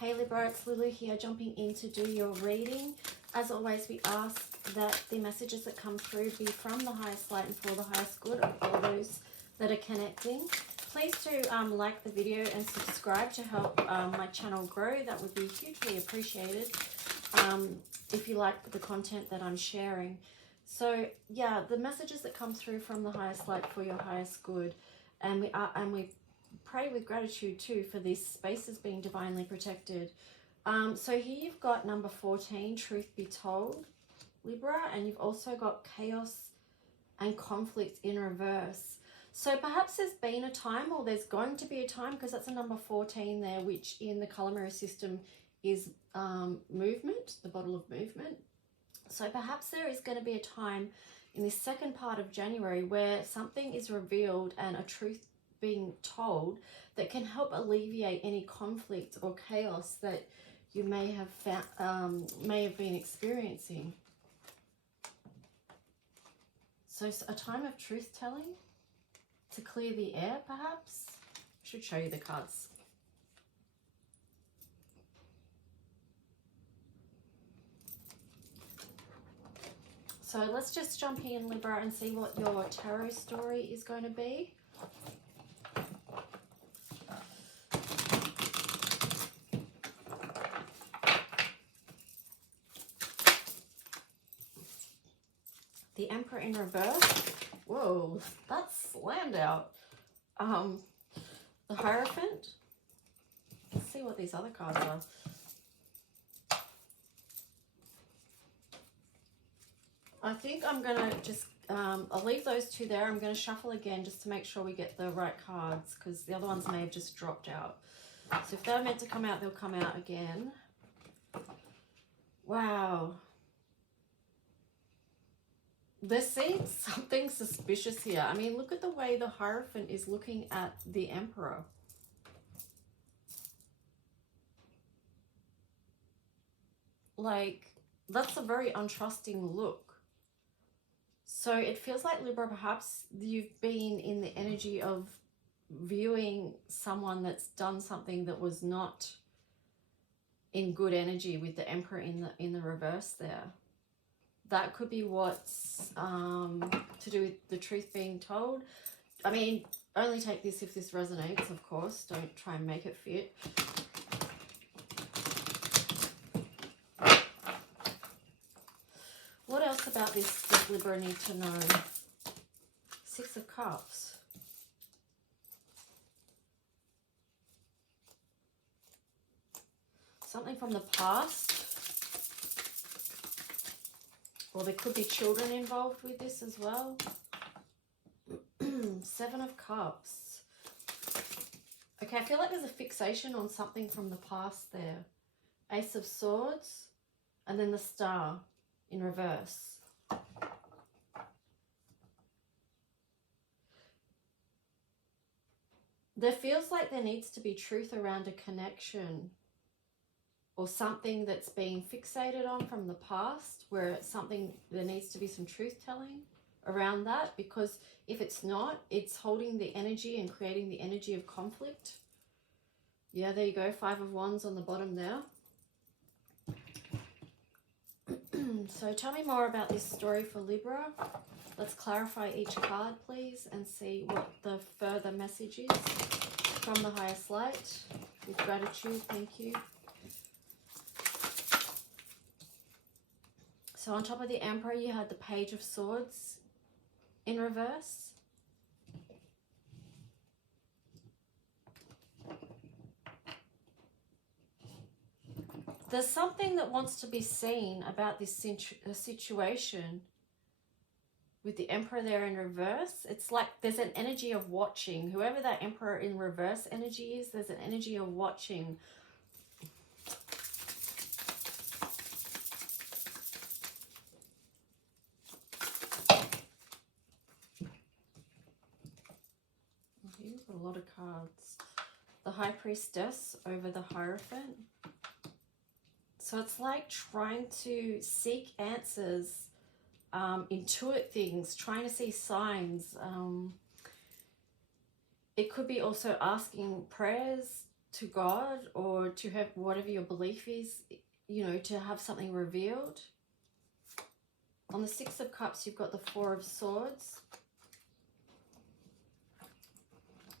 Hey Libra, it's Lulu here, jumping in to do your reading. As always, we ask that the messages that come through be from the highest light and for the highest good of all those that are connecting. Please do like the video and subscribe to help my channel grow. That would be hugely appreciated if you like the content that I'm sharing. So yeah, the messages that come through from the highest light for your highest good, and we pray with gratitude too for these spaces being divinely protected. So here you've got number 14, truth be told, Libra, and you've also got chaos and conflict in reverse. So perhaps there's been a time, or there's going to be a time, because that's a number 14 there, which in the color mirror system is movement, the bottle of movement. So perhaps there is going to be a time in this second part of January where something is revealed and a truth being told that can help alleviate any conflict or chaos that you may have been experiencing. So it's a time of truth telling to clear the air, perhaps. I should show you the cards. So let's just jump in, Libra, and see what your tarot story is going to be. The Emperor in reverse. Whoa, that's slammed out. The Hierophant. Let's see what these other cards are. I think I'm going to just, I'll leave those two there. I'm going to shuffle again just to make sure we get the right cards, because the other ones may have just dropped out. So if they're meant to come out, they'll come out again. Wow. There seems something suspicious here. I mean, look at the way the Hierophant is looking at the Emperor. Like, that's a very untrusting look. So it feels like, Libra, perhaps you've been in the energy of viewing someone that's done something that was not in good energy with the Emperor in the reverse there. That could be what's to do with the truth being told. I mean, only take this if this resonates, of course. Don't try and make it fit. What else about this does Libra need to know? Six of Cups. Something from the past. Or there could be children involved with this as well. Seven of Cups. Okay, I feel like there's a fixation on something from the past there. Ace of Swords. And then the Star in reverse. There feels like there needs to be truth around a connection, or something that's being fixated on from the past, where it's something, there needs to be some truth telling around that, because if it's not, it's holding the energy and creating the energy of conflict. Yeah, there you go, Five of Wands on the bottom there. So tell me more about this story for Libra. Let's clarify each card, please, and see what the further message is from the highest light. With gratitude, thank you. So on top of the Emperor, you had the Page of Swords in reverse. There's something that wants to be seen about this situation with the Emperor there in reverse. It's like there's an energy of watching. Whoever that Emperor in reverse energy is, there's an energy of watching. A lot of cards. The High Priestess over the Hierophant. So it's like trying to seek answers, intuit things, trying to see signs. It could be also asking prayers to God or to have whatever your belief is, you know, to have something revealed. On the Six of Cups, you've got the Four of Swords.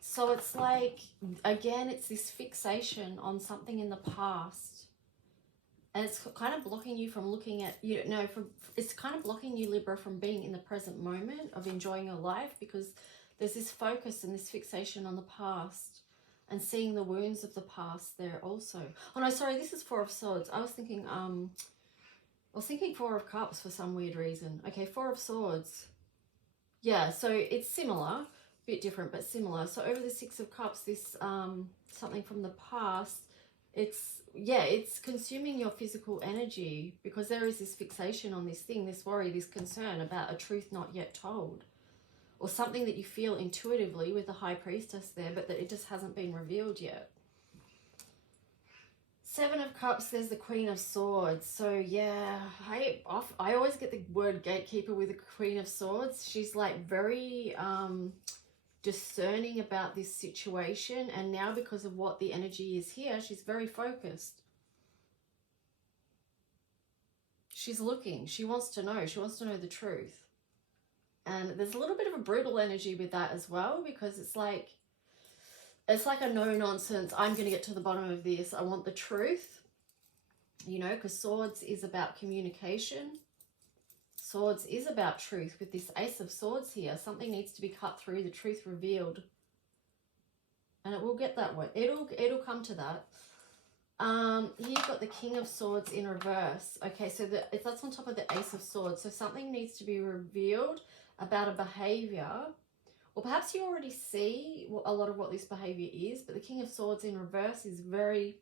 So it's like, again, it's this fixation on something in the past. And it's kind of blocking you from looking at, you know, it's kind of blocking you, Libra, from being in the present moment of enjoying your life, because there's this focus and this fixation on the past and seeing the wounds of the past there also. Oh no, sorry, this is Four of Swords. I was thinking Four of Cups for some weird reason. Okay, Four of Swords. Yeah, so it's similar, bit different, but similar. So over the Six of Cups, this something from the past, it's consuming your physical energy, because there is this fixation on this thing, this worry, this concern about a truth not yet told, or something that you feel intuitively with the High Priestess there, but that it just hasn't been revealed yet. Seven of Cups, there's the Queen of Swords. So yeah, I always get the word gatekeeper with the Queen of Swords. She's like very discerning about this situation, and now because of what the energy is here, she's very focused. She's looking, she wants to know the truth. And there's a little bit of a brutal energy with that as well, because it's like a no-nonsense, I'm going to get to the bottom of this, I want the truth, you know, because Swords is about communication. Swords is about truth. With this Ace of Swords here, something needs to be cut through, the truth revealed. And it will get that way. It'll come to that. Here you've got the King of Swords in reverse. Okay, so that's on top of the Ace of Swords. So something needs to be revealed about a behavior. Or perhaps you already see a lot of what this behavior is, but the King of Swords in reverse is very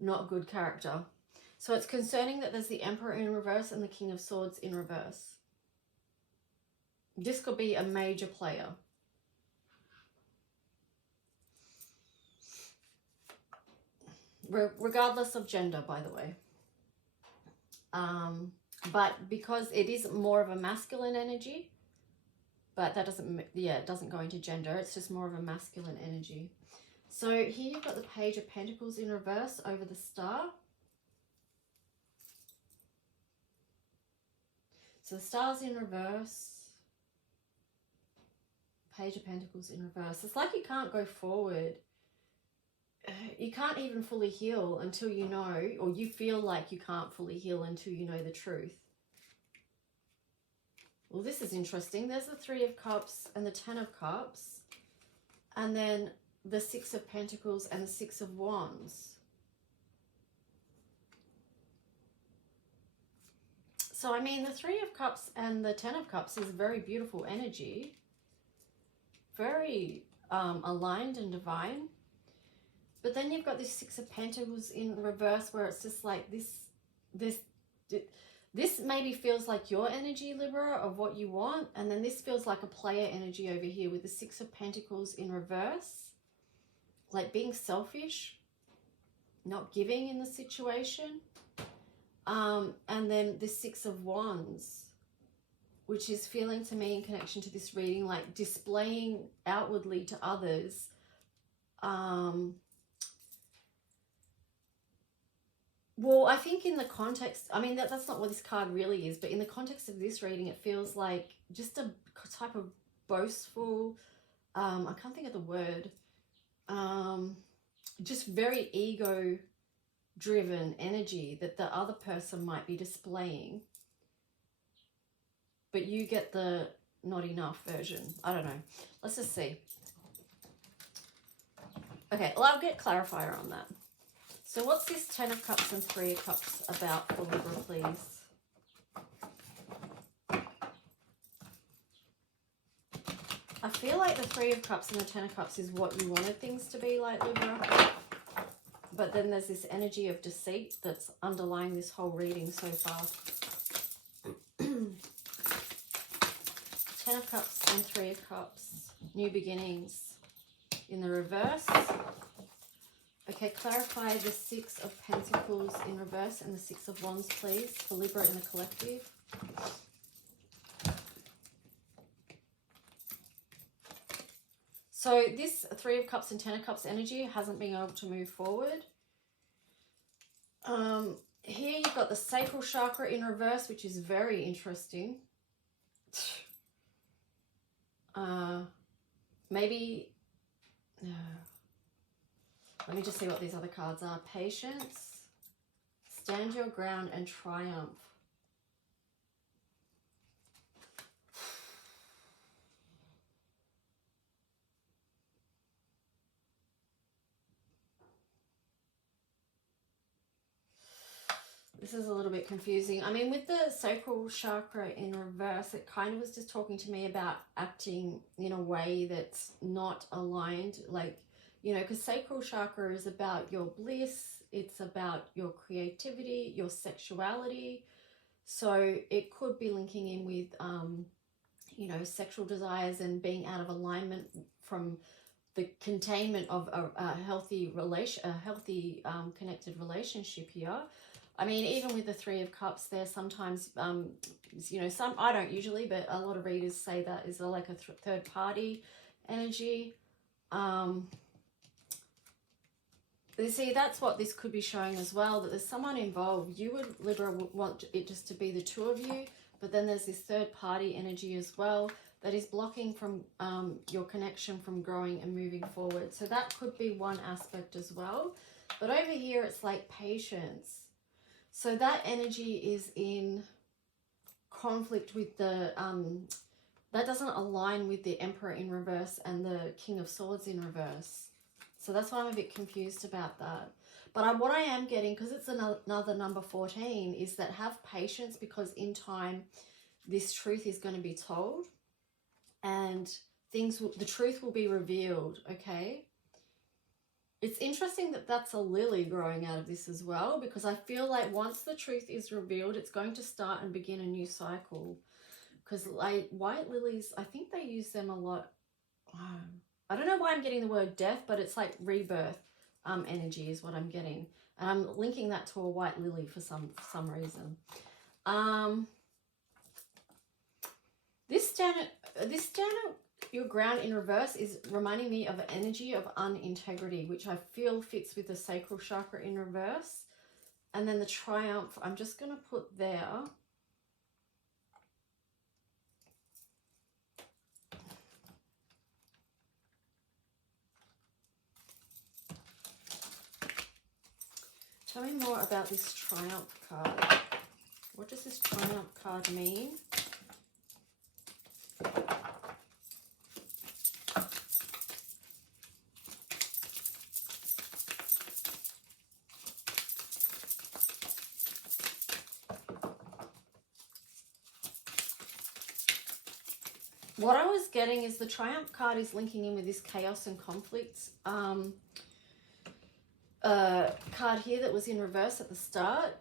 not good character. So it's concerning that there's the Emperor in reverse and the King of Swords in reverse. This could be a major player. Regardless of gender, by the way. But because it is more of a masculine energy, but that doesn't, yeah, it doesn't go into gender. It's just more of a masculine energy. So here you've got the Page of Pentacles in reverse over the Star. So the Star's in reverse. Page of Pentacles in reverse. It's like you can't go forward. You can't even fully heal until you know, or you feel like you can't fully heal until you know the truth. Well, this is interesting. There's the Three of Cups and the Ten of Cups. And then the Six of Pentacles and the Six of Wands. So, I mean, the Three of Cups and the Ten of Cups is very beautiful energy. Very aligned and divine. But then you've got this Six of Pentacles in reverse, where it's just like this maybe feels like your energy, Libra, of what you want. And then this feels like a player energy over here with the Six of Pentacles in reverse. Like being selfish, not giving in the situation. And then the Six of Wands, which is feeling to me in connection to this reading, like displaying outwardly to others. Well, I think in the context, I mean, that's not what this card really is, but in the context of this reading, it feels like just a type of boastful, I can't think of the word, just very ego-driven energy that the other person might be displaying, but you get the not enough version. I don't know. Let's just see. Okay, well, I'll get clarifier on that. So what's this Ten of Cups and Three of Cups about for Libra, please? I feel like the Three of Cups and the Ten of Cups is what you wanted things to be like, Libra. But then there's this energy of deceit that's underlying this whole reading so far. Ten of Cups and Three of Cups. New beginnings in the reverse. Okay, clarify the Six of Pentacles in reverse and the Six of Wands, please, for Libra in the collective. So this Three of Cups and Ten of Cups energy hasn't been able to move forward. Here you've got the sacral chakra in reverse, which is very interesting. Maybe, no. Let me just see what these other cards are. Patience, stand your ground, and triumph. This is a little bit confusing. I mean, with the sacral chakra in reverse, it kind of was just talking to me about acting in a way that's not aligned. Like, you know, because sacral chakra is about your bliss. It's about your creativity, your sexuality. So it could be linking in with, you know, sexual desires and being out of alignment from the containment of a healthy connected relationship here. I mean, even with the Three of Cups, there sometimes, you know, some, I don't usually, but a lot of readers say that is like a third party energy. You see, that's what this could be showing as well, that there's someone involved. You would, Libra, would want it just to be the two of you, but then there's this third party energy as well that is blocking from your connection from growing and moving forward. So that could be one aspect as well. But over here, it's like patience. So that energy is in conflict with the, that doesn't align with the Emperor in reverse and the King of Swords in reverse. So that's why I'm a bit confused about that. But what I am getting, because it's another number 14, is that have patience, because in time, this truth is going to be told. And the truth will be revealed, okay? It's interesting that that's a lily growing out of this as well, because I feel like once the truth is revealed, it's going to start and begin a new cycle. Because like white lilies, I think they use them a lot. I don't know why I'm getting the word death, but it's like rebirth energy is what I'm getting. And I'm linking that to a white lily for some reason. This stand your ground in reverse is reminding me of an energy of unintegrity, which I feel fits with the sacral chakra in reverse. And then the triumph, I'm just going to put there. Tell me more about this triumph card. What does this triumph card mean? What I was getting is the Triumph card is linking in with this chaos and conflicts card here that was in reverse at the start.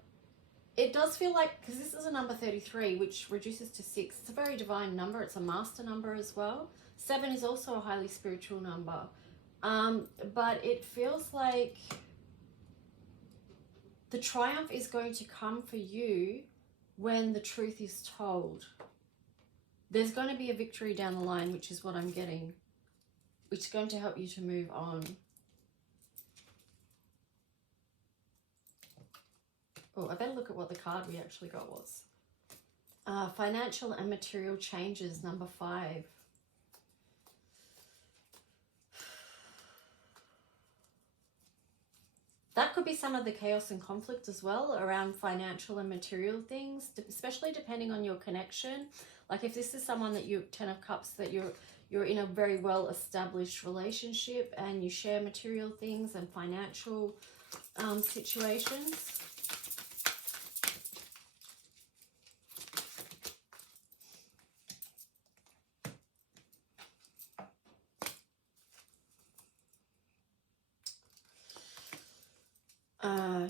It does feel like, because this is a number 33, which reduces to 6. It's a very divine number. It's a master number as well. 7 is also a highly spiritual number. But it feels like the triumph is going to come for you when the truth is told. There's going to be a victory down the line, which is what I'm getting, which is going to help you to move on. Oh, I better look at what the card we actually got was. Financial and material changes, number 5. That could be some of the chaos and conflict as well around financial and material things, especially depending on your connection. Like if this is someone that you, 10 of Cups, that you're in a very well-established relationship and you share material things and financial situations.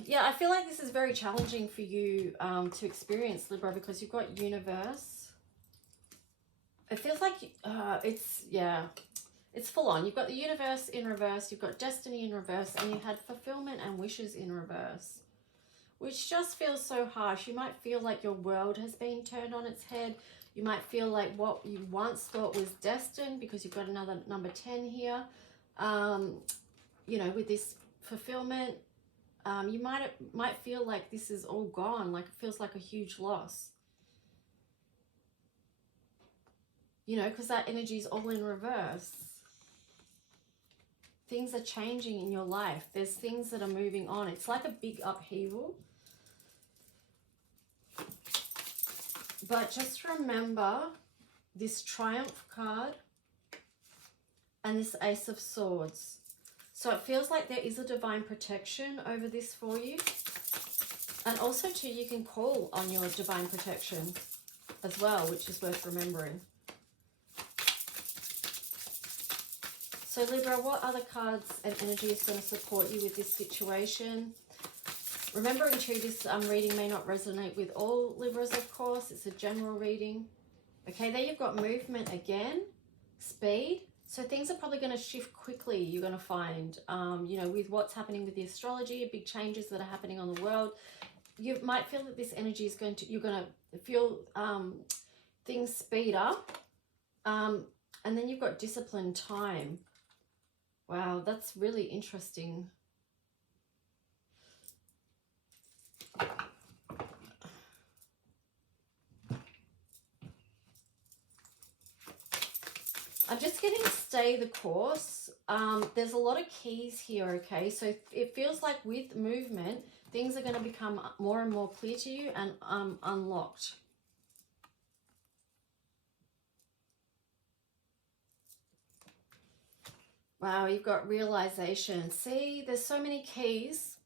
Yeah, I feel like this is very challenging for you to experience, Libra, because you've got universe. It feels like it's full on. You've got the universe in reverse, you've got destiny in reverse, and you had fulfillment and wishes in reverse, which just feels so harsh. You might feel like your world has been turned on its head. You might feel like what you once thought was destined, because you've got another number 10 here. You know, with this fulfillment, you might feel like this is all gone, like it feels like a huge loss. You know, because that energy is all in reverse. Things are changing in your life. There's things that are moving on. It's like a big upheaval. But just remember this Triumph card and this Ace of Swords. So it feels like there is a divine protection over this for you. And also too, you can call on your divine protection as well, which is worth remembering. So Libra, what other cards and energy is going to support you with this situation? Remembering too, this reading may not resonate with all Libras, of course. It's a general reading. Okay, there you've got movement again, speed. So things are probably going to shift quickly, you're going to find, you know, with what's happening with the astrology, big changes that are happening on the world. You might feel that this energy is going to, you're going to feel things speed up. And then you've got disciplined time. Wow, that's really interesting. I'm just getting stay the course. There's a lot of keys here, okay? So it feels like with movement, things are going to become more and more clear to you and unlocked. Wow, you've got realization. See, there's so many keys.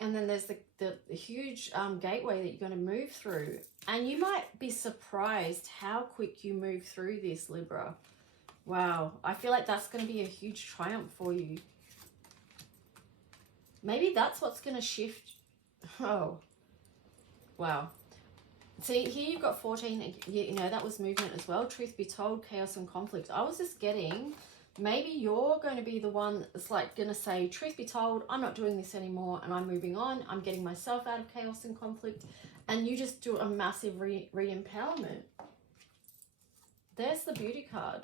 And then there's the huge gateway that you're going to move through. And you might be surprised how quick you move through this, Libra. Wow, I feel like that's going to be a huge triumph for you. Maybe that's what's going to shift. Oh, wow. See, here you've got 14. You know, that was movement as well. Truth be told, chaos and conflict. I was just getting, maybe you're going to be the one that's like going to say, truth be told, I'm not doing this anymore and I'm moving on. I'm getting myself out of chaos and conflict. And you just do a massive re-empowerment. There's the beauty card.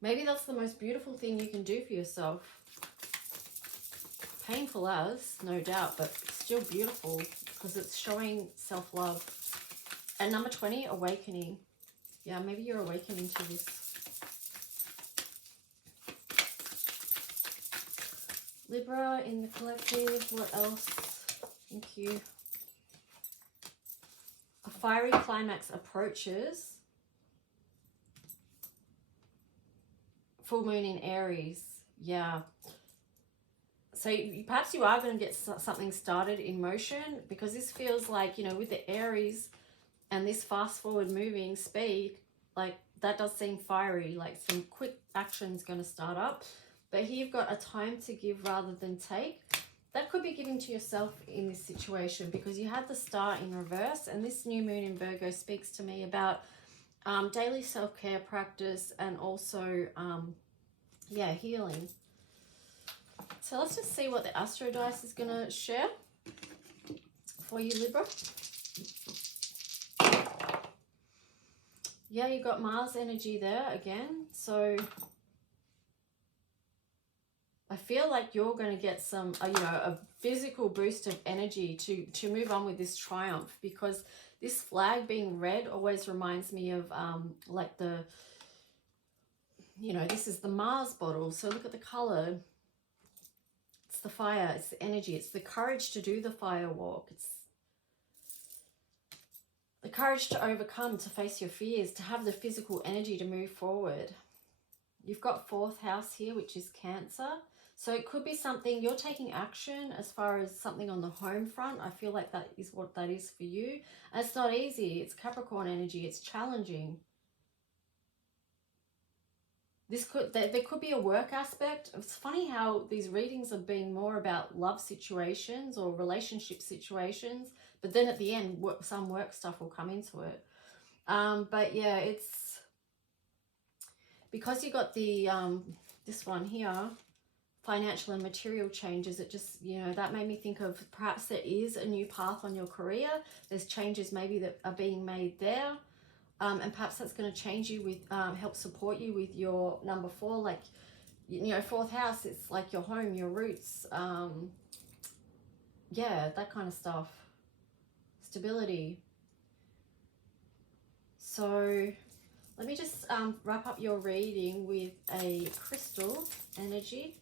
Maybe that's the most beautiful thing you can do for yourself. Painful as, no doubt, but still beautiful because it's showing self-love. And number 20, awakening. Yeah, maybe you're awakening to this. Libra in the collective, what else? Thank you. A fiery climax approaches. Full moon in Aries, yeah. So perhaps you are going to get something started in motion, because this feels like, you know, with the Aries and this fast forward moving speed, like that does seem fiery, like some quick action's going to start up. But here you've got a time to give rather than take. That could be giving to yourself in this situation, because you had the star in reverse, and this new moon in Virgo speaks to me about daily self-care practice and also, yeah, healing. So let's just see what the Astro Dice is going to share for you, Libra. Yeah, you got Mars energy there again. So I feel like you're going to get some, you know, a physical boost of energy to move on with this triumph, because this flag being red always reminds me of like the, you know, this is the Mars bottle. So look at the color. It's the fire, it's the energy, it's the courage to do the fire walk. It's the courage to overcome, to face your fears, to have the physical energy to move forward. You've got 4th house here, which is Cancer. So it could be something, you're taking action as far as something on the home front. I feel like that is what that is for you. And it's not easy. It's Capricorn energy. It's challenging. This could, there could be a work aspect. It's funny how these readings are being more about love situations or relationship situations. But then at the end, some work stuff will come into it. But yeah, it's because you got the, this one here, financial and material changes. It just, you know, that made me think of perhaps there is a new path on your career. There's changes maybe that are being made there. And perhaps that's going to change you with, help support you with your number 4, like, you know, 4th house, it's like your home, your roots, yeah, that kind of stuff, stability. So let me just wrap up your reading with a crystal energy.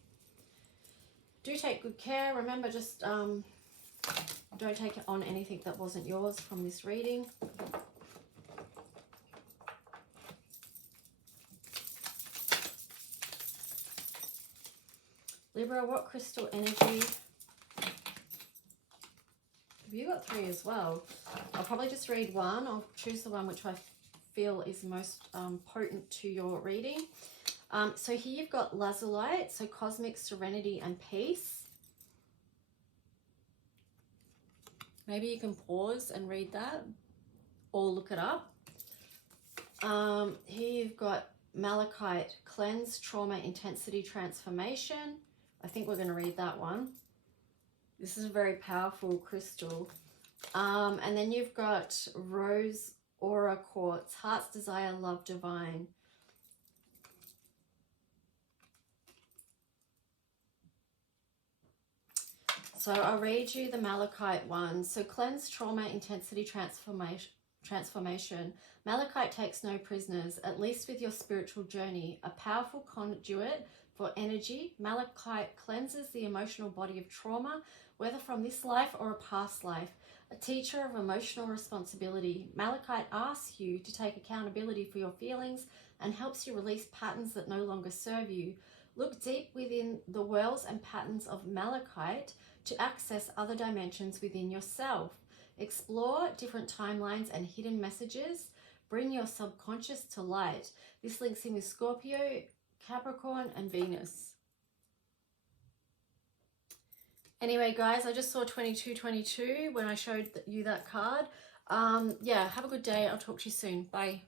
Do take good care. Remember, just don't take on anything that wasn't yours from this reading. Libra, what crystal energy? Have you got 3 as well? I'll probably just read one. I'll choose the one which I feel is most potent to your reading. So here you've got lazulite, so cosmic serenity and peace. Maybe you can pause and read that or look it up. Here you've got malachite, cleanse, trauma, intensity, transformation. I think we're going to read that one. This is a very powerful crystal. And then you've got rose aura quartz, heart's desire, love divine. So I'll read you the malachite one. So cleanse, trauma, intensity, transformation. Malachite takes no prisoners, at least with your spiritual journey. A powerful conduit for energy, malachite cleanses the emotional body of trauma, whether from this life or a past life. A teacher of emotional responsibility, malachite asks you to take accountability for your feelings and helps you release patterns that no longer serve you. Look deep within the wells and patterns of malachite to access other dimensions within yourself. Explore different timelines and hidden messages. Bring your subconscious to light. This links in with Scorpio, Capricorn, and Venus. Anyway, guys, I just saw 2222 when I showed you that card. Yeah, have a good day. I'll talk to you soon. Bye.